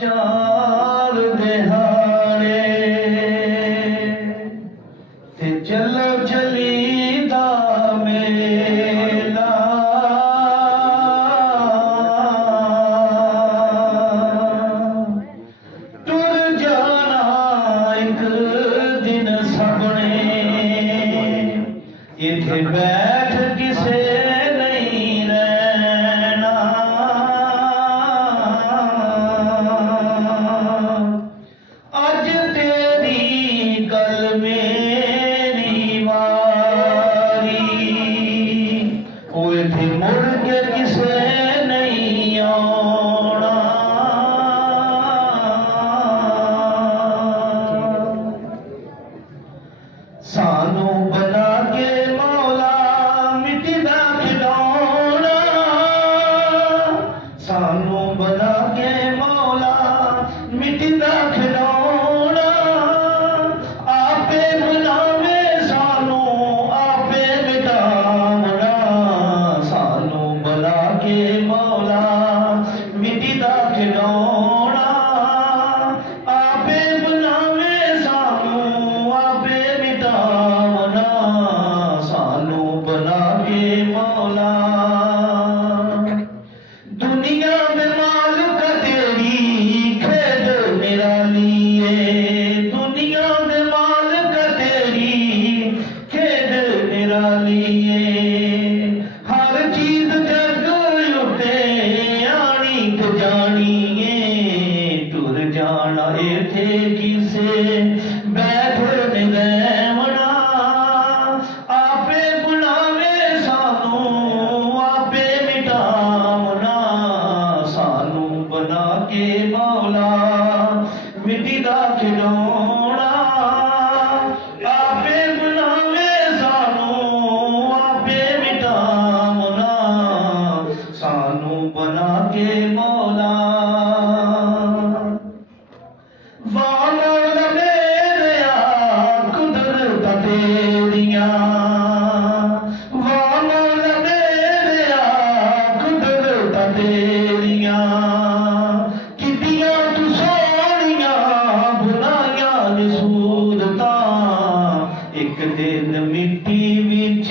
चार दिहाड़े ते चलो चली दा मेला टुर जाना एक दिन सबने इथे बैठ किसे नहीं रहना अज तेरी गल मेरी मारी ओ इथे मुड़ के किसे नहीं आना सानू बना के मौला मिट्टी दा खिलौना सानू बना के मौला मिट्टी दा खिलौना आपे बनावे सानू आपे मिटावना सानू बना के मौला मिट्टी दा खिलौना आपे बनावे सानू आपे मिटावना सानू बना के मौला दुनिया में मालिक तेरी खेद निराली है दुनिया में मालिक तेरी खेद निराली है हर चीज जग उठे आनी तो जानी है टुर जाना इथे किसे बैठ रहना आपे बुलावे सानू आपे मिटावना सानू बना के मौला मिट्टी दा खिलौना आपे बुलावे सानू आपे मिटावना सानू बना के मौला वाह मौला मेरेया कुदरत तेरियां वाह मौला मेरेया कुदरत तेरियां कितियां तू सोहणियां बनाइयां ने सूरतां एक दिन मिट्टी विच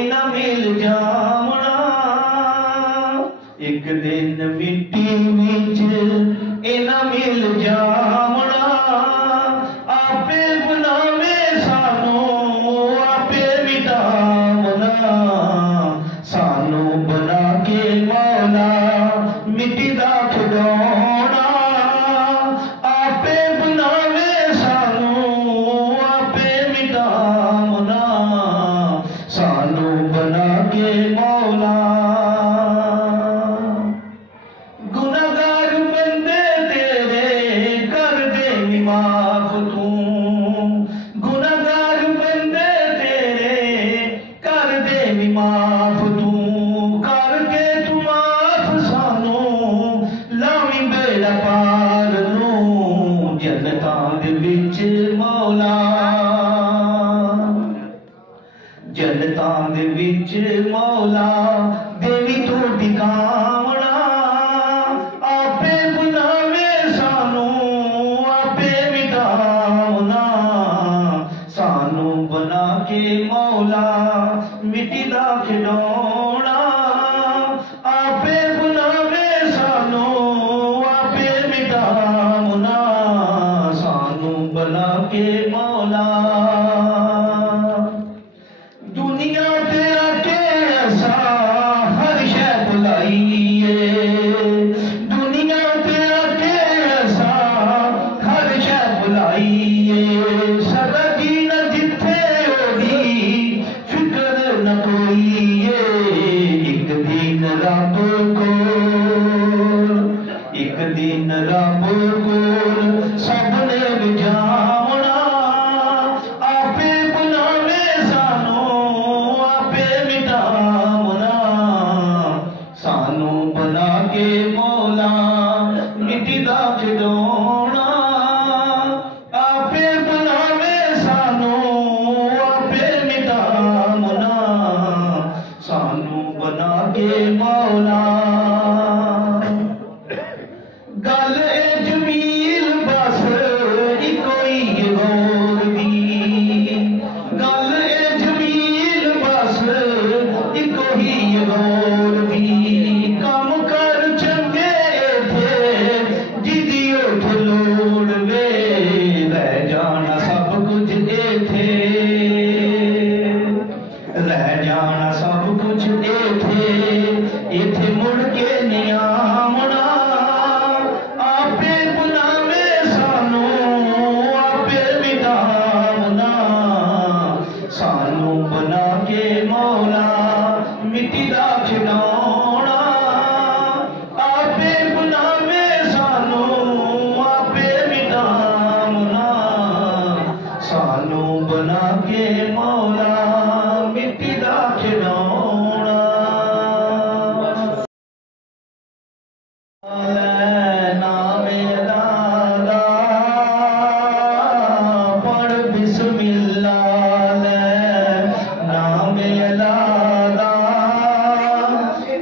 इना मिल जावना एक दिन मिट्टी विच इना मिल जावना आपे बनावे सानू आपे मिटावना सानू बना के मौला मिट्टी दा खिलौना आपे बनावे सानू आपे मिटावना सानू बना के मौला गुनाहगार बंदे तेरे कर दे माफ तू गुनाहगार बंदे तेरे कर दे माफ तू करके तू माफ सानू लावी बेड़ा पार नू जन्नतां दे विच मौला जन्नतां दे विच मौला देवी तू टिकावना आपे बनावे सानू आपे मिटावना सानू बना के मौला मिट्टी दा खिलौना आपे बनावे सानू आपे मिटावना सानू बना के मौला दुनिया ते आके असा हर शै बुलाईए दुनिया ते आके असा हर शै बुलाईए सदा जीना जिथे ओदी फिक्र न कोई एक दिन रब कोल सबने जावना गल ए जमील बस इको ही गौर दी, गल ए जमील बस इको ही गौर दी। कम कर चंगे थे जिदी उठ लोड़ वे, रह जाना सब कुछ इथे, रह जाना सब कुछ इथे, इथे मुड़ के नहीं आना। आपे बुलावे सानू आपे मिटावना, सानू बना के मौला मिट्टी दा खिलौना। आपे बुलावे सानू आपे मिटावना, सानू बना के मौला मिट्टी दा खिलौना। नाम अल्लाह दा पढ़ बिस्मिल्लाह, नाम अल्लाह दा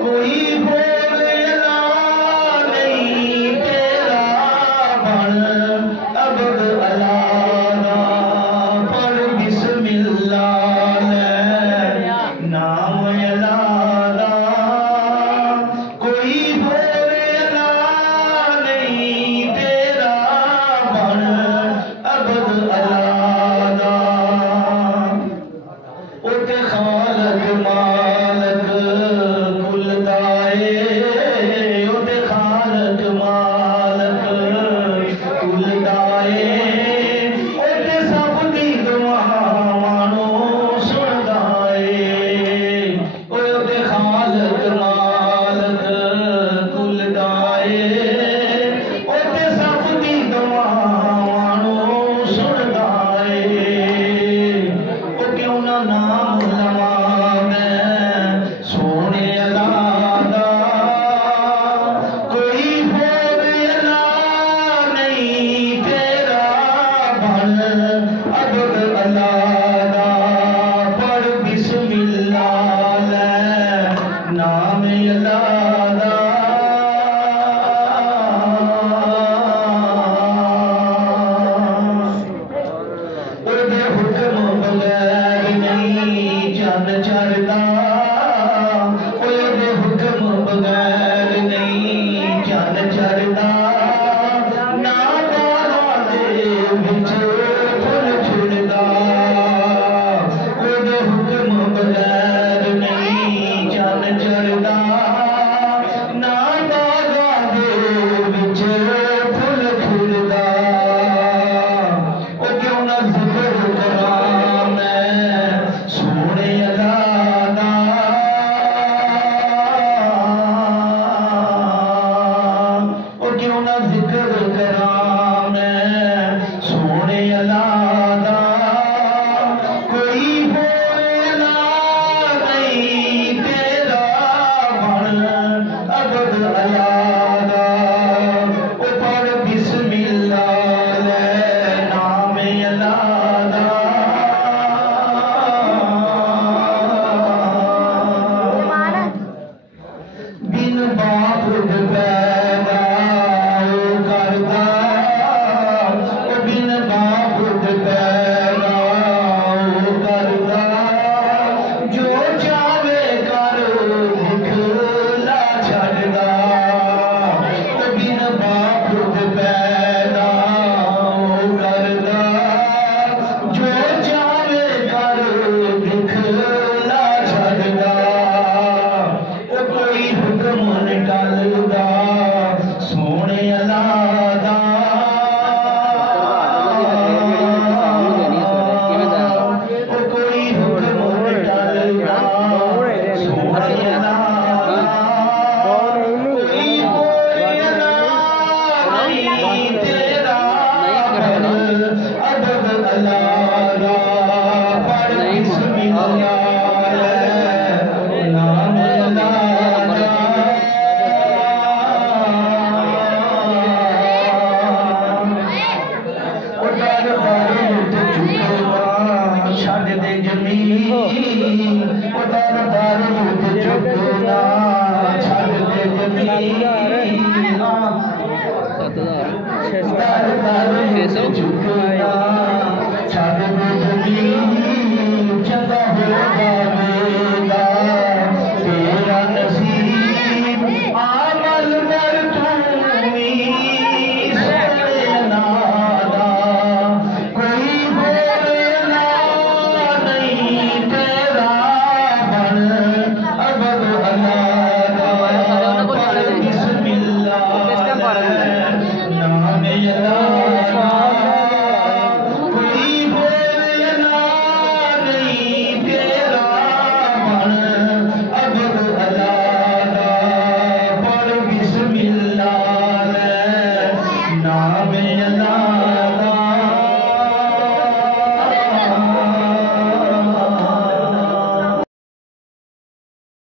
कोई होर अल्लाह नहीं तेरा, बन अबद अल्लाह दा पढ़ बिस्मिल्लाह, नाम अल्लाह दा कोई होर अल्लाह नहीं तेरा, बन अबद अल्लाह दा। उते खालक मालक कुल दाए, उते खालक मालक कुल दाए, उते सब दी दुआ मानो सुनदा ए। उते खालक मालक कुल दाए, उते सब दी दुआ मानो सुनदा ए। ओ क्यों ना नाम लवां मैं सोने अल्लाह दा, कोई होर अल्लाह नहीं तेरा, बन अबद अल्लाह दा पढ़ बिस्मिल्लाह, नाम अल्लाह दा ओदे हुक्म बगैर नहीं चन चढ़दा, ओदे हुक्म बगैर नहीं चन चढ़दा। ना बाला दे विच फुल छिड़दा, ओदे हुक्म बगैर नहीं चन चढ़दा। ना बाला दे विच फुल छिड़दा, ओ क्यों ना जिक्र करां मैं सोने अल्लाह दा, ओ क्यों ना जिक्र करां मैं सोने अल्लाह दा। कोई होर अल्लाह नहीं तेरा, बन अबद अल्लाह दा। ओ पढ़ बिस्मिल्लाह, नाम अल्लाह दा। बिन बाप पैदा 7,600 600